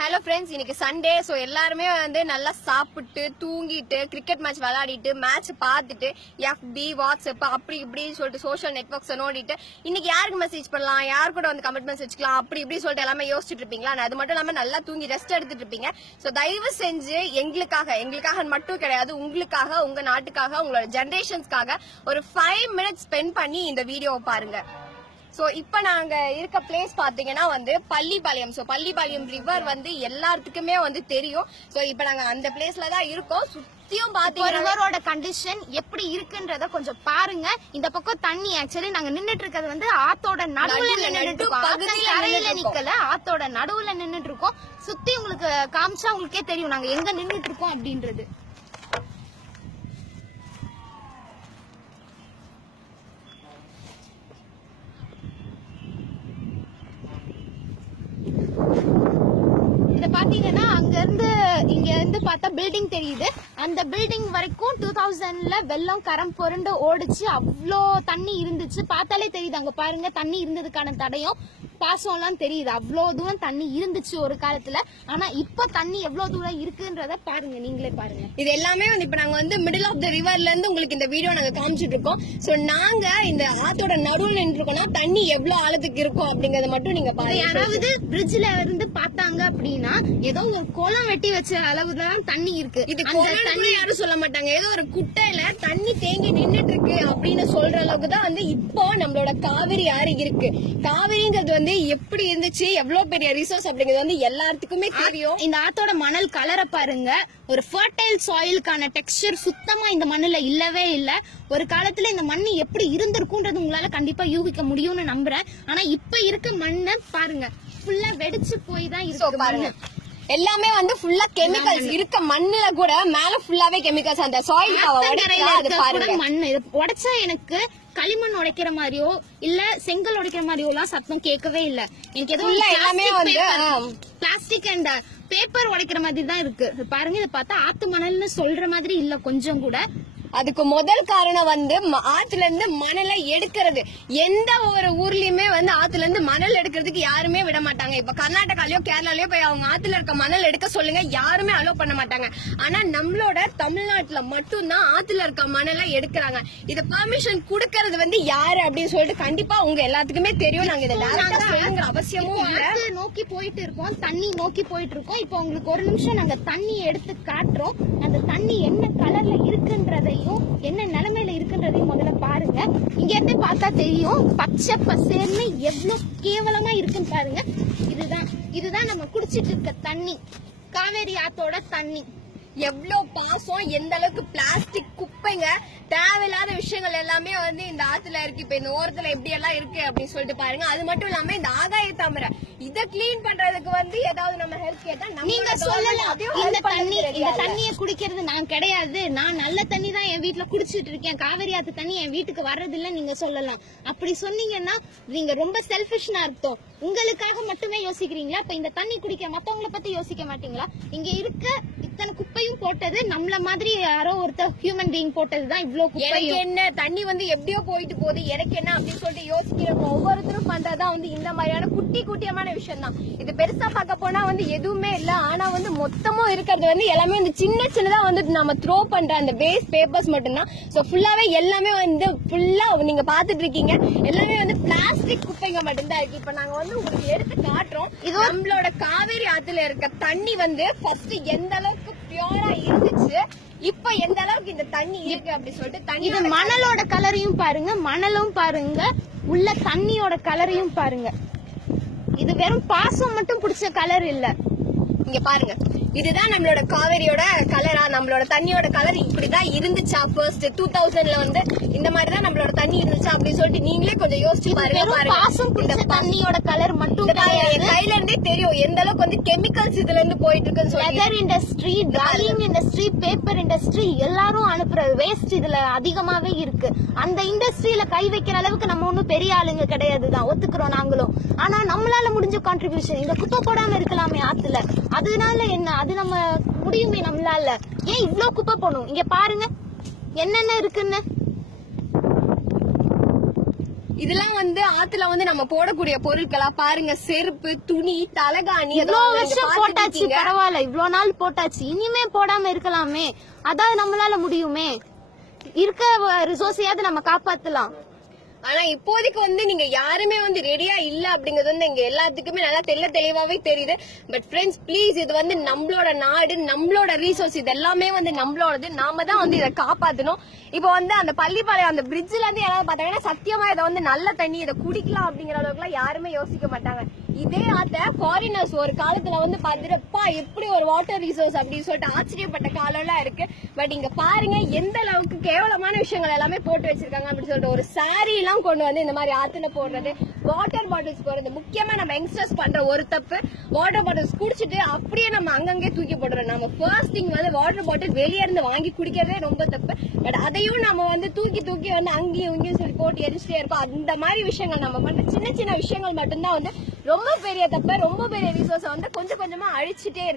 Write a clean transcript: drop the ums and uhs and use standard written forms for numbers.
Hello friends, இன்னைக்கு Sunday. So எல்லாருமே வந்து நல்லா சாப்பிட்டு தூங்கிட்டு கிரிக்கெட் மேட்ச் விளையாடிட்டு மேட்ச் பார்த்துட்டு எஃபி வாட்ஸ்அப் அப்படி இப்படின்னு சொல்லிட்டு சோஷியல் நெட்ஒர்க்ஸை நோண்டிட்டு இன்னைக்கு யாருக்கு மெசேஜ் பண்ணலாம், யார் கூட வந்து கமெண்ட் மெசேஜ் வச்சுக்கலாம் அப்படி இப்படி சொல்லிட்டு எல்லாமே யோசிச்சுட்டு இருப்பீங்களா? அது மட்டும் இல்லாமல் நல்லா தூங்கி ரெஸ்ட் எடுத்துட்டு இருப்பீங்க. ஸோ தயவு செஞ்சு எங்களுக்காக மட்டும் கிடையாது, உங்களுக்காக, உங்க நாட்டுக்காக, உங்களோட ஜெனரேஷன்ஸ்க்காக ஒரு 5 minutes ஸ்பெண்ட் பண்ணி இந்த வீடியோவை பாருங்க. சோ இப்ப நாங்க இருக்க பிளேஸ் பாத்தீங்கன்னா வந்து பள்ளிப்பாளையம். சோ பள்ளிப்பாளையம் ரிவர் வந்து எல்லாத்துக்குமே வந்து தெரியும். சோ இப்ப நாங்க அந்த பிளேஸ்ல தான் இருக்கோம். சுத்தியும் பாத்தீங்கன்னா ரிவரோட கண்டிஷன் எப்படி இருக்குன்றத கொஞ்சம் பாருங்க. இந்த பக்கம் தண்ணி ஆக்சுவலி நாங்க நின்னுட்டு இருக்கிறது வந்து ஆத்தோட நடுவுல நின்னுட்டு நிக்கல, ஆத்தோட நடுவுல நின்னுட்டு இருக்கோம். சுத்தி உங்களுக்கு காமிச்சா உங்களுக்கே தெரியும் நாங்க எங்க நின்னுட்டு இருக்கோம் அப்படின்றது. இத பாத்தீங்கன்னா அங்க இருந்து பார்த்தா பில்டிங் தெரியுது. அந்த பில்டிங் வரைக்கும் 2000ல வெள்ளம் கரம் புரண்டு ஓடிச்சு. அவ்வளோ தண்ணி இருந்துச்சு. பார்த்தாலே தெரியுது, அங்க பாருங்க தண்ணி இருந்ததுக்கான தடையும் பாசம் எல்லாம் தெரியுது. அவ்வளோ தூரம் தண்ணி இருந்துச்சு ஒரு காலத்துல. ஆனா இப்ப தண்ணி எவ்வளவு தூரம் இருக்குன்றத பாருங்க, நீங்களே பாருங்க. இது எல்லாமே வந்து இப்ப நாங்க வந்து மிடில் ஆஃப் த ரிவர்ல இருந்து உங்களுக்கு இந்த வீடியோ நாங்க காமிச்சிட்டு இருக்கோம். சோ நாங்க இந்த ஆத்தோட நடுவுல நின்று இருக்கோம்னா தண்ணி எவ்வளவு ஆழத்துக்கு இருக்கும் அப்படிங்கறத மட்டும் நீங்க பாருங்க. யாராவது பிரிட்ஜ்ல இருந்து பார்த்தாங்க அப்படின்னா ஏதோ ஒரு குளம் வெட்டி வச்ச அளவுதான் தண்ணி இருக்கு. இது தண்ணி யாரும் சொல்ல மாட்டாங்க, ஏதோ ஒரு குட்டையில தண்ணி தேங்கி நின்னுட்டு இருக்கு அப்படின்னு சொல்ற அளவுக்கு தான் வந்து இப்போ நம்மளோட காவிரி ஆறு இருக்கு. காவிரிங்கிறது வந்து எப்படி இருந்துச்சு, எவ்வளவு பெரிய ரிசோர்ஸ் அப்படிங்கிறது வந்து எல்லாத்துக்குமே தெரியும். இந்த ஆத்தோட மணல் கலரை பாருங்க. ஒரு ஃபர்டைல் சாயிலுக்கான டெக்ஸ்சர் சுத்தமா இந்த மண்ணுல இல்லவே இல்ல. ஒரு காலத்துல இந்த மண்ணு எப்படி இருந்திருக்கும்ன்றது உங்களால கண்டிப்பா யூகிக்க முடியும்னு நம்புறேன். ஆனா இப்ப இருக்க மண்ணை பாருங்க, ஃபுல்லா வெடிச்சு போய் தான் இருக்கு பாருங்க. எல்லாமே வந்து ஃபுல்லா கெமிக்கல்ஸ் இருக்க மண்ணுல கூட மேல ஃபுல்லாவே கெமிக்கல்ஸ். அந்த சாயில் மண்ணு உடைச்சா எனக்கு களிமண் உடைக்கிற மாதிரியோ இல்ல செங்கல் உடைக்கிற மாதிரியோ எல்லாம் சத்தம் கேட்கவே இல்ல. எனக்கு ஏதோ எல்லாமே பிளாஸ்டிக் அண்ட் பேப்பர் உடைக்கிற மாதிரி தான் இருக்கு. பாருங்க, இதை பார்த்தா ஆத்து மணல்னு சொல்ற மாதிரி இல்ல கொஞ்சம் கூட. அதுக்கு முதல் காரணம் வந்து ஆத்துல இருந்து மணலை எடுக்கிறது. எந்த ஒரு ஊர்லயுமே வந்து ஆத்துல இருந்து மணல் எடுக்கிறதுக்கு யாருமே விட மாட்டாங்க. இப்ப கர்நாடகாலயோ கேரளாலயோ போய் அவங்க ஆத்துல இருக்க மணல் எடுக்க சொல்லுங்க, யாருமே அலோ பண்ண மாட்டாங்க. ஆனா நம்மளோட தமிழ்நாட்டுல மட்டும்தான் ஆத்துல இருக்க மணலை எடுக்கிறாங்க. இது பெர்மிஷன் கொடுக்கறது வந்து யாரு அப்படின்னு சொல்லிட்டு கண்டிப்பா உங்க எல்லாத்துக்குமே தெரியும். நாங்க இதை சொல்லுங்கிற அவசியமும் இல்ல. நோக்கி போயிட்டு இருக்கோம், தண்ணி நோக்கி போயிட்டு இருக்கோம். இப்ப உங்களுக்கு ஒரு நிமிஷம் நாங்க தண்ணி எடுத்து காட்டுறோம். அந்த தண்ணி என்ன கலர்ல இருக்குன்றதை என்ன நிலைமையில இருக்குன்றதையும் முதல்ல பாருங்க. இங்க இருந்து பார்த்தா தெரியும் பச்சை பசேர்னு எவ்வளவு கேவலமா இருக்குன்னு பாருங்க. இதுதான் நம்ம குடிச்சிட்டு இருக்க தண்ணி, காவேரி ஆத்தோட தண்ணி. எவ்வளவு பாசம், எந்த அளவுக்கு பிளாஸ்டிக் குப்பைங்க, தேவையில்லாத விஷயங்கள் எல்லாமே வந்து இந்த ஆத்துல இருக்கு. இப்ப இந்த ஓரத்துல எப்படி எல்லாம் இருக்கு அப்படின்னு சொல்லிட்டு பாருங்க. அது மட்டும் இல்லாம இந்த ஆகாய தாமரை இத கிளீன் பண்றதுக்கு வந்து ஏதாவது நம்ம ஹெல்ப் கேட்டா நீங்க சொல்லலாம், இந்த தண்ணியை குடிக்கிறது நான் கிடையாது, நான் நல்ல தண்ணி தான் என் வீட்டுல குடிச்சிட்டு இருக்கேன், காவிரி ஆத்து தண்ணி என் வீட்டுக்கு வர்றது இல்ல நீங்க சொல்லலாம். அப்படி சொன்னீங்கன்னா நீங்க ரொம்ப செல்ஃபிஷ்னா அர்த்தம். உங்களுக்காக மட்டுமே யோசிக்கிறீங்களா? இப்ப இந்த தண்ணி குடிக்க மத்தவங்களை பத்தி யோசிக்க மாட்டீங்களா? இங்க இருக்க இத்தனை குப்பையும் போட்டது நம்மள மாதிரி யாரோ ஒருத்தர் ஹியூமன் பீயிங் போட்டதுதான். இவ்வளவு குப்பையும் என்ன தண்ணி வந்து எப்படியோ போயிட்டு போகுது, எனக்கு என்ன அப்படின்னு சொல்லிட்டு யோசிக்கிறவங்க ஒவ்வொருத்தரும் பண்றதுதான் வந்து இந்த மாதிரியான குட்டியமான விஷயம் தான். இது பெருசா பார்க்க போனா வந்து எதுவுமே இல்ல. ஆனா வந்து மொத்தமும் இருக்கிறது வந்து எல்லாமே வந்து சின்னதா வந்து நம்ம த்ரோ பண்ற அந்த வேஸ்ட் பேப்பர்ஸ் மட்டும்தான். சோ ஃபுல்லாவே எல்லாமே வந்து ஃபுல்லா நீங்க பாத்துட்டு இருக்கீங்க, எல்லாமே வந்து பிளாஸ்டிக் குப்பைங்க மட்டும்தான் இருக்கு. இப்ப நாங்க வந்து உங்களுக்கு எடுத்து காட்டுறோம். இது நம்மளோட காவேரி ஆத்துல இருக்க தண்ணி வந்து ஃபர்ஸ்ட் எந்த அளவுக்கு பியூரா இருந்துச்சு, இப்ப எந்த அளவுக்கு இந்த தண்ணி இருக்கு அப்படி சொல்லிட்டு தண்ணி. இது மணலோட கலரையும் பாருங்க, மணலும் பாருங்க, உள்ள தண்ணியோட கலரையும் பாருங்க. இது வெறும் பாசம் மட்டும் பிடிச்ச கலர் இல்ல. இங்க பாருங்க, இதுதான் நம்மளோட காவேரியோட கலரா, நம்மளோட தண்ணியோட கலர் இப்படிதான் இருந்துச்சா ஃபர்ஸ்ட் 2000ல வந்து இந்த மாதிரி தான் நம்மளோட தண்ணி இருந்துச்சா அப்படின்னு சொல்லிட்டு நீங்களே கொஞ்சம் யோசிச்சு பாருங்க. பாசம் பிடிச்ச தண்ணியோட கலர் மட்டும் கையில இருந்தே தெரியும் எந்த அளவுக்கு வந்து கெமிக்கல்ஸ் இதுல இருந்து போயிட்டு இருக்குன்னு. Leather industry, dyeing industry, paper industry எல்லாரும் அனுப்புற வேஸ்ட் இதுல அதிகமாவே இருக்கு. அந்த இண்டஸ்ட்ரியில கை வைக்கிற அளவுக்கு நம்ம ஒண்ணும் பெரிய ஆளுங்க கிடையாதுதான், ஒத்துக்கிறோம் நாங்களும். ஆனா நம்மளால முடிஞ்ச கான்ட்ரிபியூஷன் இந்த குப்பை போடாம இருக்கலாமே ஆத்துல, அதனால என்ன, அது நம்ம முடியுமே நம்மளால. ஏன் இவ்ளோ குப்பை போடணும்? இங்க பாருங்க என்னென்ன இருக்குன்னு. இதெல்லாம் வந்து ஆத்துல வந்து நம்ம போடக்கூடிய பொருட்களா பாருங்க, செருப்பு, துணி, தலகாணி. இவ்வளவு வருஷம் போட்டாச்சு, பரவாயில்ல, இவ்வளவு நாள் போட்டாச்சு, இனிமே போடாம இருக்கலாமே, அதாவது நம்மளால முடியுமே, இருக்க ரிசோர்ஸையாவது நம்ம காப்பாத்தலாம். ஆனா இப்போதைக்கு வந்து நீங்க யாருமே வந்து ரெடியா இல்ல அப்படிங்கறது வந்து இங்க எல்லாத்துக்குமே நல்லா தெளிவாவே தெரியுது. பட் ஃப்ரெண்ட்ஸ் ப்ளீஸ், இது வந்து நம்மளோட நாடு, நம்மளோட ரிசோர்ஸ், இது எல்லாமே வந்து நம்மளோடது. நாம தான் வந்து இதை காப்பாத்தணும். இப்போ வந்து அந்த பள்ளிப்பாளையம் அந்த பிரிட்ஜ்ல இருந்து யாராவது பார்த்தாங்கன்னா சத்தியமா இதை வந்து நல்ல தண்ணி, இதை குடிக்கலாம் அப்படிங்கிற அளவுக்கு எல்லாம் யாருமே யோசிக்க மாட்டாங்க. இதே ஆத்த ஃபாரினர்ஸ் ஒரு காலத்துல வந்து பாத்துட்டுப்பா எப்படி ஒரு வாட்டர் ரிசோர்ஸ் அப்படின்னு சொல்லிட்டு ஆச்சரியப்பட்ட காலம் எல்லாம் இருக்கு. பட் இங்க பாருங்க எந்த அளவுக்கு கேவலமான விஷயங்கள் எல்லாமே போட்டு வச்சிருக்காங்க அப்படின்னு சொல்லிட்டு. ஒரு சாரி எல்லாம் கொண்டு வந்து இந்த மாதிரி ஆத்துல போடுறது, வாட்டர் பாட்டில்ஸ் போடுறது. முக்கியமா நம்ம யங்ஸ்டர்ஸ் பண்ற ஒரு தப்பு, வாட்டர் பாட்டில்ஸ் குடிச்சிட்டு அப்படியே நம்ம அங்கங்கே தூக்கி போடுறோம். நம்ம ஃபர்ஸ்ட் திங் வந்து வாட்டர் பாட்டில் வெளியே இருந்து வாங்கி குடிக்கிறதே ரொம்ப தப்பு. பட் அதையும் நம்ம வந்து தூக்கி வந்து அங்கேயும் இங்கேயும் சொல்லி போட்டு எரிச்சிட்டே இருக்கோம். அந்த மாதிரி விஷயங்கள் நம்ம பண்ற சின்ன சின்ன விஷயங்கள் மட்டும்தான் வந்து ரொம்ப பெரிய தப்பு, ரொம்ப பெரிய ரிசோர்ஸை வந்து கொஞ்சம் கொஞ்சமா அழிச்சிட்டே இருக்கு.